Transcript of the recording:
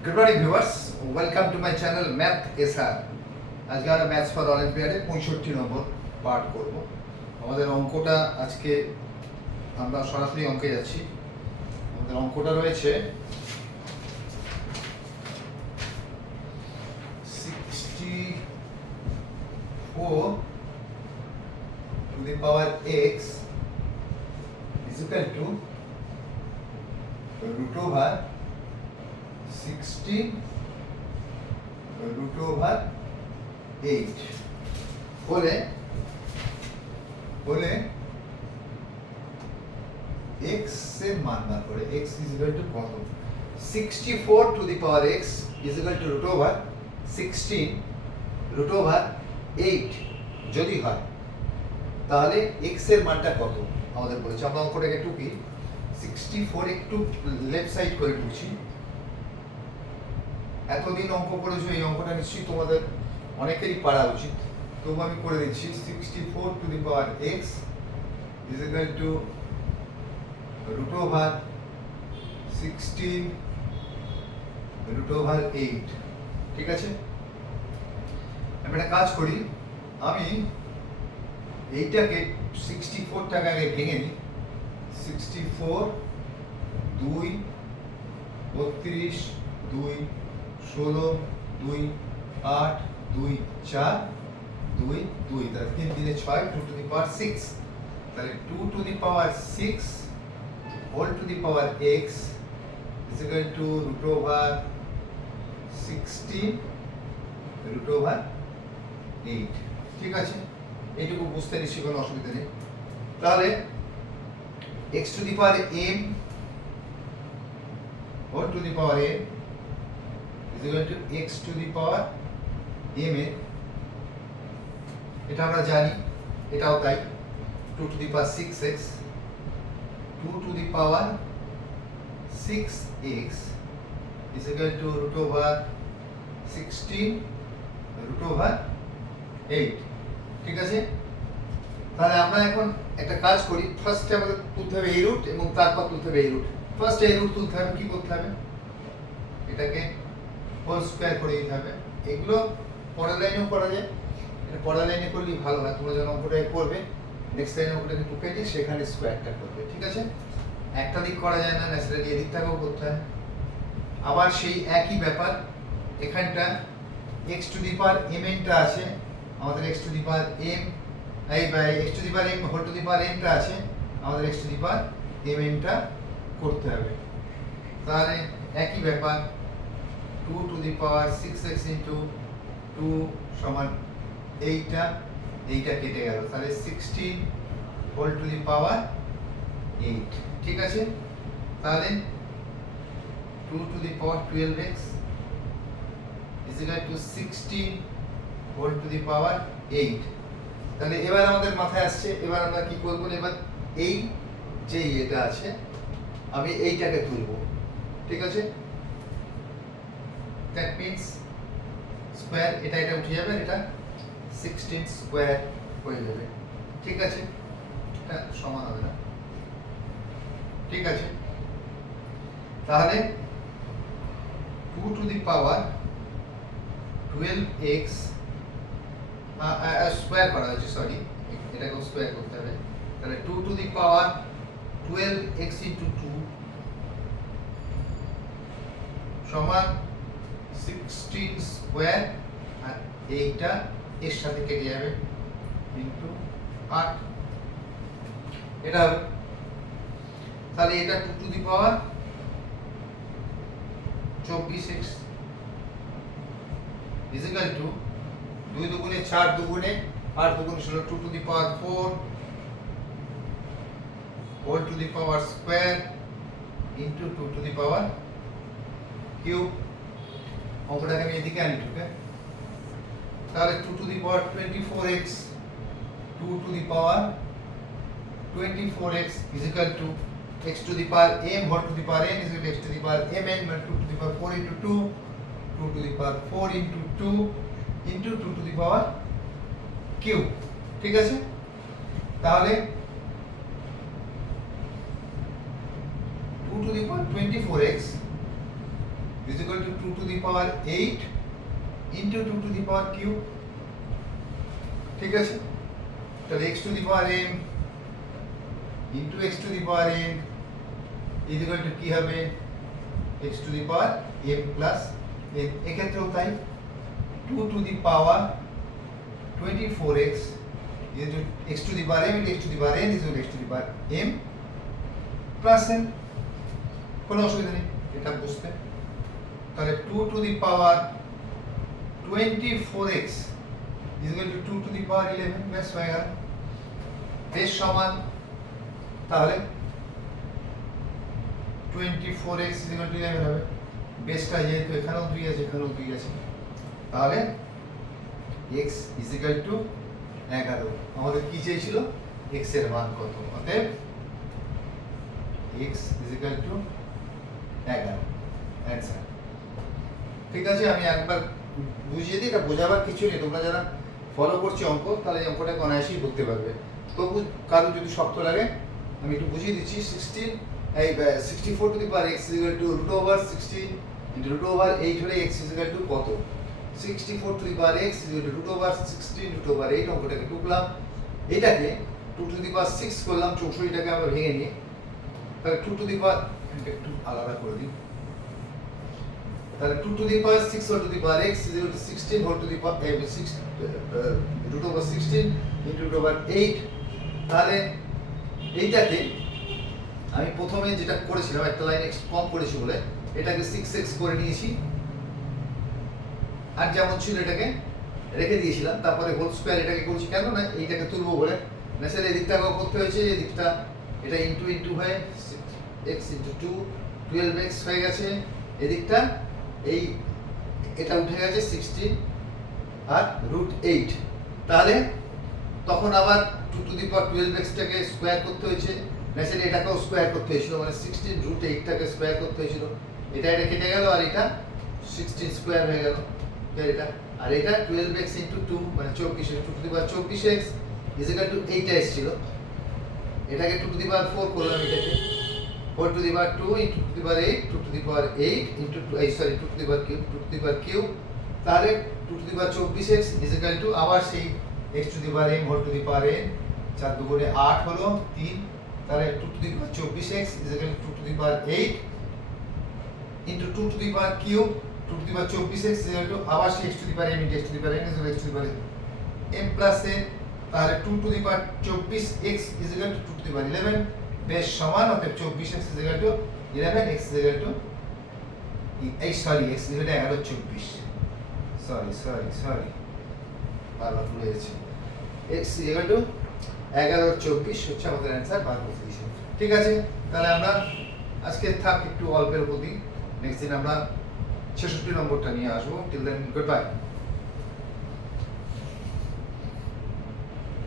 Good morning viewers, welcome to my channel Math SR. আজকে আমরা maths for অলিম্পিয়াডে 65 number part করব। আমাদের অঙ্কটা আজকে আমরা সরাসরি অঙ্কে যাচ্ছি। আমাদের অঙ্কটা রয়েছে 64 to the power x is equal to root over 16 root over 8 বলে x এর মান বার করে x is equal to কত 64 to the power x is equal to root over 16 root over 8 যদি হয় তাহলে x এর মানটা কত আমাদের বলেছে। আমরা অঙ্কটাকে টুকি 64 একটু লেফট সাইড করে টুকছি। এতদিন অঙ্ক করেছো, এই অঙ্কটা নিশ্চয়ই তোমাদের অনেকেরই পারা উচিত, তবু আমি করে দিচ্ছি 64 to the power x is equal to root over 16 root over 8। ঠিক আছে, আমি একটা কাজ করি, আমি এইটাকে 64 টাকা আগে ভেঙে নিই। 64 2 32 2 16 2 8 2 4 2 2 তাহলে 3 দিনে 6 2 to the power 6 তাহলে 2 to the power 6 whole to the power x is equal to root over 16 root over 8। ঠিক আছে, এইটুকু বুঝতে নিশ্চয়ই কোনো অসুবিধা নেই। তাহলে x to the power m whole to the power n is equal to x to the power m এর, এটা আমরা জানি, এটাও তাই 2 to the power 6x 2 to the power 6x is equal to root over 16 root over 8। ঠিক আছে, তাহলে আমরা এখন একটা কাজ করি, ফার্স্টে আমাদের তুলতে হবে এই রুট এবং তারপর তুলতে হবে এই রুট। ফার্স্ট এই রুট তুলতে হবে, কি করতে হবে, এটাকে হোল স্কয়ার করে দিতে হবে। এগুলো পরের লাইনেও করা যায়, এটা পরের লাইনে করলেই ভালো হয়। তোমরা যখন অঙ্কটা করবে নেক্সট লাইনে অঙ্কটাকে টুকে দিয়ে সেখানে স্কয়ারটা করবে। ঠিক আছে, একটা দিক করা যায় না, ন্যাচারালি এদিকটাকেও করতে হয়। আবার সেই একই ব্যাপার, এখানটা x to the power m টা আছে, আমাদের x to the power m এই x to the power m whole to the power n টা আছে, আমাদের x to the power m টা করতে হবে। তাহলে একই ব্যাপার 2 to the power 6x into 2 সমান এইটা কেটে গেল, তাহলে 16 whole to the power 8। ঠিক আছে, তাহলে 2 to the power 12x is equal to 16 whole to the power 8। তাহলে এবার আমাদের মাথায় আসছে, এবার আমরা কি করব, এবার এই যে এটা আছে আমি এইটাকে তুলব। ঠিক আছে, that means স্কয়ার, এটা উঠে যাবে, এটা 16 স্কয়ার হয়ে যাবে। ঠিক আছে, এটা সমান হবে না। ঠিক আছে, তাহলে 2 to the power 12x square করা হয়েছে, সরি এটাকেও স্কয়ার করতে হবে। তাহলে 2 to the power 12x into 2 সমান 16 স্কয়ার, আর এইটা এর সাথে কেটে যাবে ইনটু 8, এটা হবে। তাহলে এটা 2 two the power 24x is equal to 2 দুগুণে 4 দুগুণে 8 দুগুণে 16 2 two the power 4 whole to the power square into 2 to the power cube. অঙ্কটাকে আমি এদিকে আনি, ঠিক আছে, তাহলে 2 to the power 24x 2 to the power 24x is equal to x to the power m whole to the power n is equal to x to the power mn but 2 to the power 4 into 2 2 to the power 4 into 2 into 2 to the power cube. ঠিক আছে, তাহলে 2 to the power 24x is equal to 2 to the power 8 into 2 to the power cube, ঠিক আছে? তাহলে x to the power m into x to the power n is equal to কি হবে x to the power m plus n, এক্ষেত্রেও তাই 2 to the power 24x is x to the power m into x to the power n is equal to x to the power m plus n, কোনো অসুবিধা নেই এটা বুঝতে। তাহলে 2 to the power 24x is equal to 2 to the power 11, ব্যাস হয়ে গেল। বেশ সমান, তাহলে 24x is equal to 11 হবে। বেসটা যেহেতু এখানেও 2 আছে এখানেও 2 আছে, তাহলে x is equal to 11। আমাদের কি চেয়েছিল, x এর মান কত, অতএব x is equal to 11 answer. ঠিক আছে, আমি একবার বুঝিয়ে দিই, এটা বোঝাবার কিছু নেই, তোমরা যারা ফলো করছো অঙ্ক তাহলে এই অঙ্কটাকে অনায়াসেই বুঝতে পারবে। তবু কারো যদি শক্ত লাগে আমি একটু বুঝিয়ে দিচ্ছি। 64 to the power x is equal to root over 16 into root over 8 হলে x is equal to কত, 64 to the power x is equal to root over 16 root over 8, অঙ্কটাকে টুকলাম, এটাকে 2 to the power 6 করলাম, 64টাকে আমরা ভেঙে নিয়ে, তাহলে 2 to the power একটু আলাদা করে দিই, তাহলে 2 to the power 6 whole to the power x is equal to 16 whole to the power 6 root over 16 into root over 8। তাহলে এইটাকে আমি প্রথমে যেটা করেছিলাম, একটা লাইন x কম করেছি বলে এটাকে 6x করে নিয়েছি, আর যেমন ছিল এটাকে রেখে দিয়েছিলাম, তারপরে হোল স্কয়ার এটাকে করেছি, কেন না এইটাকে তুলবো বলে, নেসের এই দিকটাকেও করতে হয়েছে, এই দিকটা এটা ইনটু ইনটু হয়ে x into 2 12x হয়ে গেছে, এদিকটা এই এটা উঠে গেছে 16 আর √8। তাহলে তখন আবার 2 to the power 12x টাকে স্কয়ার করতে হয়েছে, নেসের এটাকেও স্কয়ার করতে হয়েছিল, মানে 16 √8 টাকে স্কয়ার করতে হয়েছিল, এটা কেটে গেল আর এটা 16 স্কয়ার হয়ে গেল, এটা আর এটা 12x into 2 মানে 24, 2 to the power 24x is equal to 8 এসেছিল, এটাকে 2 to the power 4 করলাম, এটাকে 4 to the power 2 into 2 to the power 8 2 to the power 8 into 2 to the power cube 2 to the power cube, তাহলে 2 to the power 24x is equal to আবার সেই x to the power m whole to the power n, 4 দুগুণে 8 হলো 3, তাহলে 2 to the power 24x is equal to 2 to the power 8 into 2 to the power cube 2 to the power 24x is equal to আবার সেই x to the power m into x to the power n is equal to x to the power m plus n, তাহলে 2 to the power 24x is equal to 2 to the power 11, বেশ সমান, অতএব 24x is equal to 11, x is equal to x is equal to 11 24, sorry বারবার ভুলে গেছি, x is equal to 11 24 হচ্ছে আমাদের answer বার করতে দিয়েছি। ঠিক আছে, তাহলে আমরা আজকে থাক একটু অল্পের উপর দিই, নেক্সট দিন আমরা 66 নম্বরটা নিয়ে আসবো। Till then good bye.